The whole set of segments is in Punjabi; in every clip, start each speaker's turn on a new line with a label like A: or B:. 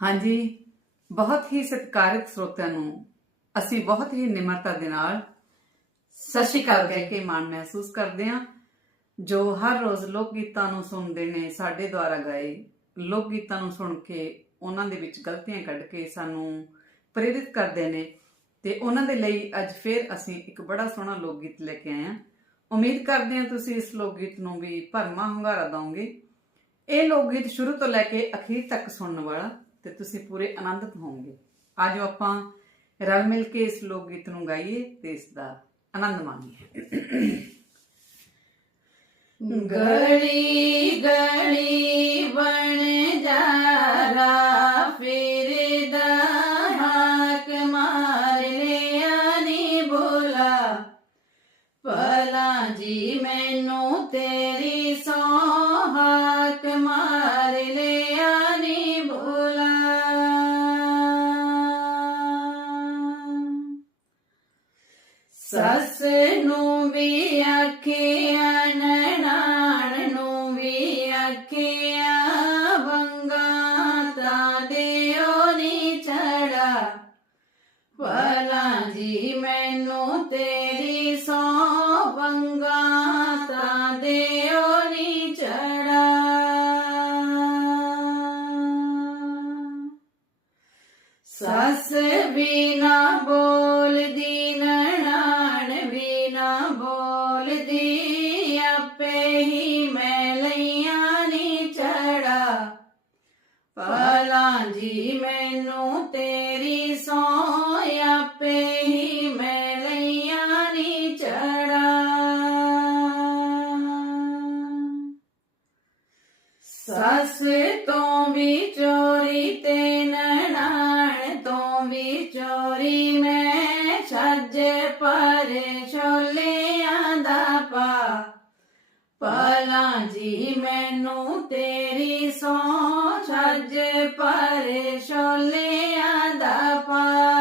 A: ਹਾਂਜੀ, ਬਹੁਤ ਹੀ ਸਤਿਕਾਰਤ ਸਰੋਤਿਆਂ ਨੂੰ ਅਸੀਂ ਬਹੁਤ ਹੀ ਨਿਮਰਤਾ ਦੇ ਨਾਲ ਸਤਿ ਸ਼੍ਰੀ ਅਕਾਲ ਕਹਿ ਕੇ ਮਾਣ ਮਹਿਸੂਸ ਕਰਦੇ ਹਾਂ, ਜੋ ਹਰ ਰੋਜ਼ ਲੋਕ ਗੀਤਾਂ ਨੂੰ ਸੁਣਦੇ ਨੇ, ਸਾਡੇ ਦੁਆਰਾ ਗਾਏ ਲੋਕ ਗੀਤਾਂ ਨੂੰ ਸੁਣ ਕੇ ਉਹਨਾਂ ਦੇ ਵਿੱਚ ਗਲਤੀਆਂ ਕੱਢ ਕੇ ਸਾਨੂੰ ਪ੍ਰੇਰਿਤ ਕਰਦੇ ਨੇ ਤੇ ਉਹਨਾਂ ਦੇ ਲਈ ਅੱਜ ਫੇਰ ਅਸੀਂ ਇੱਕ ਬੜਾ ਸੋਹਣਾ ਲੋਕ ਗੀਤ ਲੈ ਕੇ ਆਏ ਹਾਂ। ਉਮੀਦ ਕਰਦੇ ਹਾਂ ਤੁਸੀਂ ਇਸ ਲੋਕ ਗੀਤ ਨੂੰ ਵੀ ਭਰਮਾ ਹੁੰਗਾਰਾ ਦਿਓਗੇ ਇਹ ਲੋਕ ਗੀਤ ਸ਼ੁਰੂ ਤੋਂ ਲੈ ਕੇ ਅਖੀਰ ਤੱਕ ਸੁਣਨ ਵਾਲਾ ਤੇ ਤੁਸੀਂ ਪੂਰੇ ਆਨੰਦਿਤ ਹੋਵੋਗੇ। ਆਜੋ ਆਪਾਂ ਰਲ ਮਿਲ ਕੇ ਇਸ ਲੋਕ ਗੀਤ ਨੂੰ ਗਾਈਏ ਤੇ ਇਸ ਦਾ ਆਨੰਦ ਮਾਣੀਏ।
B: ਗਲੀ ਗਲੀ ਬਣ ਜਾਰਾ ਫਿਰਦਾ ਹਾਕ ਸੱਸ ਨੂੰ ਵੀ ਆਖਿਆ ਨਨਾਣ ਨੂੰ ਵੀ ਆਖਿਆ ਵੰਗਾ ਤਾਂ ਦਿਓ ਨੀ ਚੜਾ। ਭਲਾ ਜੀ, ਮੈਨੂੰ ਤੇਰੀ ਸੋ ਵੰਗਾ ਤਾਂ ਦਿਓ ਨੀ ਚੜਾ। ਸੱਸ ਵੀ ਨਾ ਬੋਲਦੀ, ਆਪੇ ਹੀ ਮੈਂ ਲਈਆਂ ਨੀ ਚੜਾ। ਭਲਾ ਜੀ, ਮੈਨੂੰ ਤੇਰੀ ਸੋ ਆਪੇ ਹੀ ਮੈਂ ਲਈਆਂ ਨੀ ਚੜਾ। ਸੱਸ ਤੋਂ ਵੀ ਭਲਾ ਜੀ ਮੈਨੂੰ ਤੇਰੀ ਸੋ ਛੱਜ ਪਰੇ ਛੋਲਿਆਂ ਦਾ ਪਾ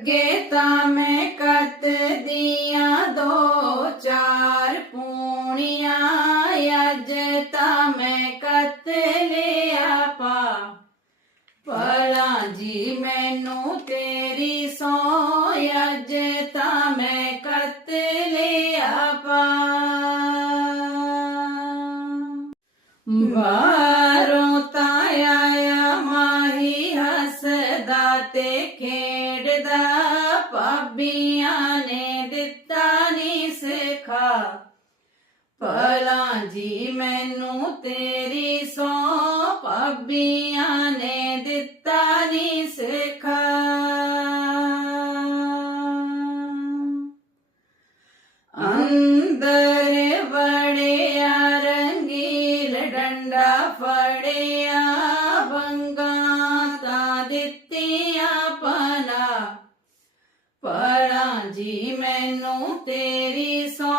B: ਅੱਗੇ ਤਾਂ ਮੈਂ ਕੱਤ ਦੀਆਂ ਦੋ ਚਾਰ ਪੂਣੀਆਂ ਅੱਜ ਤਾਂ ਮੈਂ ਕੱਤ ਲਿਆ ਪਾ। ਭਲਾ ਜੀ ਮੈਨੂੰ ਤੇਰੀ ਸੋ ਅੱਜ ਤਾਂ ਮੈਂ ਕੱਤ ਲਿਆ ਪਾ। ਬਾਹਰੋਂ ਹੱਸਦਾ ਤੇ ਖੇਡਦਾ ਪਾਬੀਆਂ ਨੇ ਦਿੱਤਾ ਨੀ ਸਿਖਾ। ਭਲਾ ਜੀ, ਮੈਨੂੰ ਤੇਰੀ ਸੌ ਪਾਬੀਆਂ ਨੇ ਦਿੱਤਾ ਨੀ ਸਿਖਾ। ਜੀ ਮੈਨੂੰ ਤੇਰੀ ਸੌ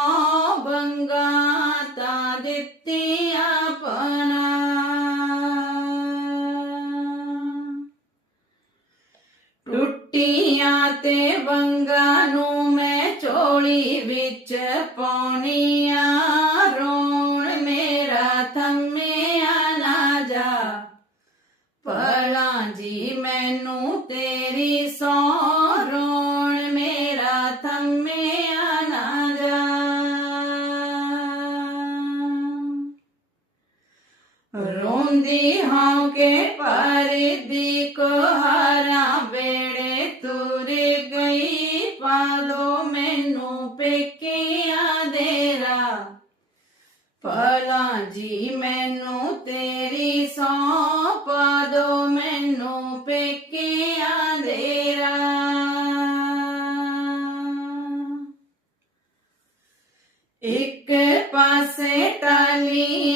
B: ਬੰਗਾ ਤਾਂ ਦਿੱਤੀਆਂ ਪਨਾ ਟੁੱਟੀਆਂ ਤੇ ਵੰਗਾਂ ਨੂੰ ਮੈਂ ਚੋਲੀ ਵਿੱਚ ਪਾਉਣੀ ਰੋਂਦੀ ਹਾਂ ਕੇ ਪਰਦੀ ਕੋ ਹਾਰਾਂ ਵੇੜੇ ਤੁਰ ਗਈ, ਪਾਲੋ ਮੈਨੂੰ ਪੇਕਿਆਂ ਦੇਰਾ ਭਲਾ ਜੀ, ਮੈਨੂੰ ਤੇਰੀ ਸੌ ਪਾ ਦੋ ਮੈਨੂੰ ਪੇਕਿਆਂ ਦੇਰਾ ਇੱਕ ਪਾਸੇ ਟਾਲੀਆਂ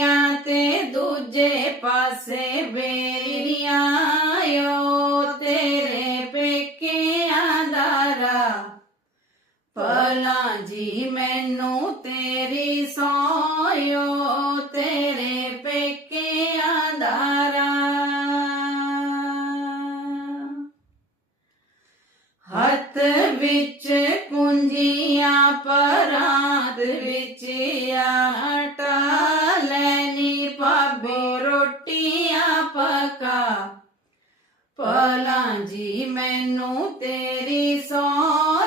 B: ਰੋਟੀਆਂ ਪਕਾ। ਭਲਾ ਜੀ, ਮੈਨੂੰ ਤੇਰੀ ਸੌ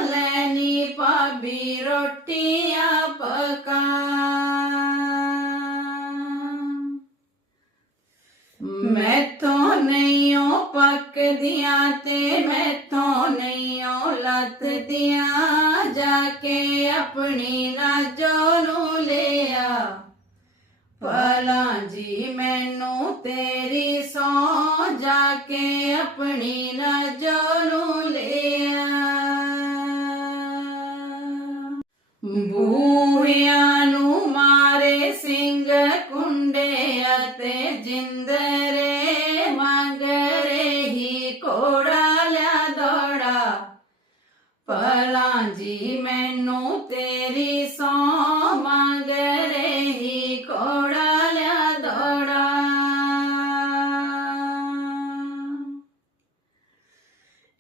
B: ਲੈਣੀ ਭਾਬੀ, ਰੋਟੀਆਂ ਪਕਾ। ਮੈਥੋਂ ਨਹੀਂ ਓ ਪੱਕਦੀਆਂ ਤੇ ਮੈਥੋਂ ਨਹੀਂ ਓ ਲੱਥਦੀਆਂ ਜਾ ਕੇ ਆਪਣੀ ਨਾਜੋ ਨੂੰ ਲਿਆ। ਭਲਾ ਜੀ ਤੇਰੀ ਸੌ ਜਾ ਕੇ ਆਪਣੀ ਨਾਜੋ ਨੂੰ ਲਿਆ।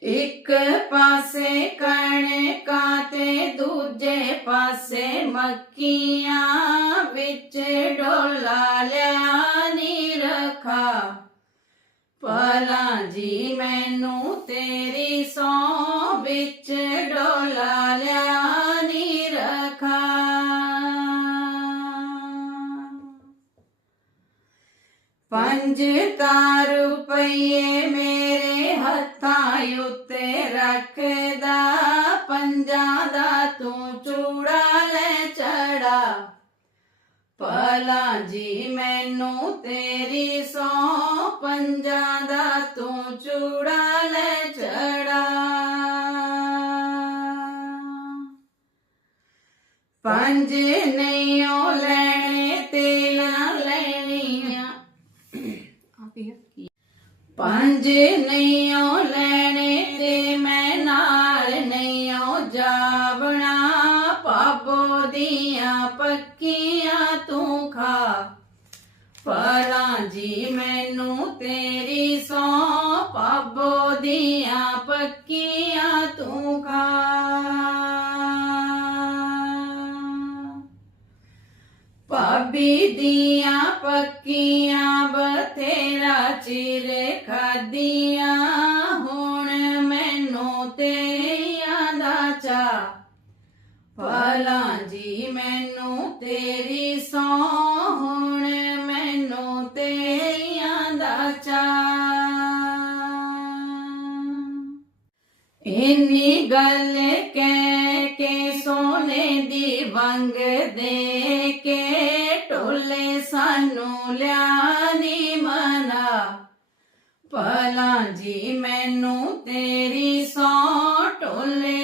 B: ਇੱਕ ਪਾਸੇ ਕਣਕਾਂ ਤੇ ਦੂਜੇ ਪਾਸੇ ਮੱਕੀਆਂ ਵਿੱਚ ਡੋਲਾ ਲਿਆ ਨੀ ਰਖਾ। ਭਲਾ ਜੀ, ਮੈਨੂੰ ਤੇਰੀ ਸੌ ਵਿੱਚ ਡੋਲਾ ਲਿਆ ਨੀ ਰਖਾ। ਪੰਜ ਤਾਂ ਰੁਪਈਏ ਮੇਰੇ ਹੱਥਾਂ ਉੱਤੇ ਰੱਖਦਾ, ਪੰਜਾਂ ਦਾ ਤੂੰ ਚੂੜਾ ਲੈ ਚੜਾ। ਭਲਾ ਜੀ, ਮੈਨੂੰ ਤੇਰੀ ਸੌ, ਪੰਜਾਂ ਦਾ ਤੂੰ ਚੂੜਾ ਲੈ ਚੜਾ। ਪੰਜ ਨਹੀਂ ਓ ਲੈਣੇ ਤੇਲਾਂ ਲੈਣੀਆਂ ਪੰਜ ਨਹੀਂ ਓ ਲੈਣੇ ਤੇ ਮੈਂ ਨਾਲ ਨਹੀਂ ਓ ਜਾਵਣਾ। ਪਾਪੋ ਦੀਆਂ ਪੱਕੀਆਂ ਤੂੰ ਖਾ। ਭਲਾ ਜੀ ਮੈਨੂੰ ਤੇਰੀ ਸੌ। ਪਾਪੋ ਦੀਆਂ ਪੱਕੀਆਂ ਤੂੰ ਖਾ। ਭਾਬੀ ਦੀਆਂ ਪੱਕੀਆਂ ਬਥੇਰਾ ਚਿਰ ਖਾਦੀਆਂ ਹੁਣ ਮੈਨੂੰ ਤੇਰੀਆਂ ਦਾ ਚਾ ਭਲਾ ਸਾਨੂੰ ਨੀ ਮਨਾ। ਭਲਾ ਜੀ ਮੈਨੂੰ ਤੇਰੀ ਸੌ ਟੋਲੇ।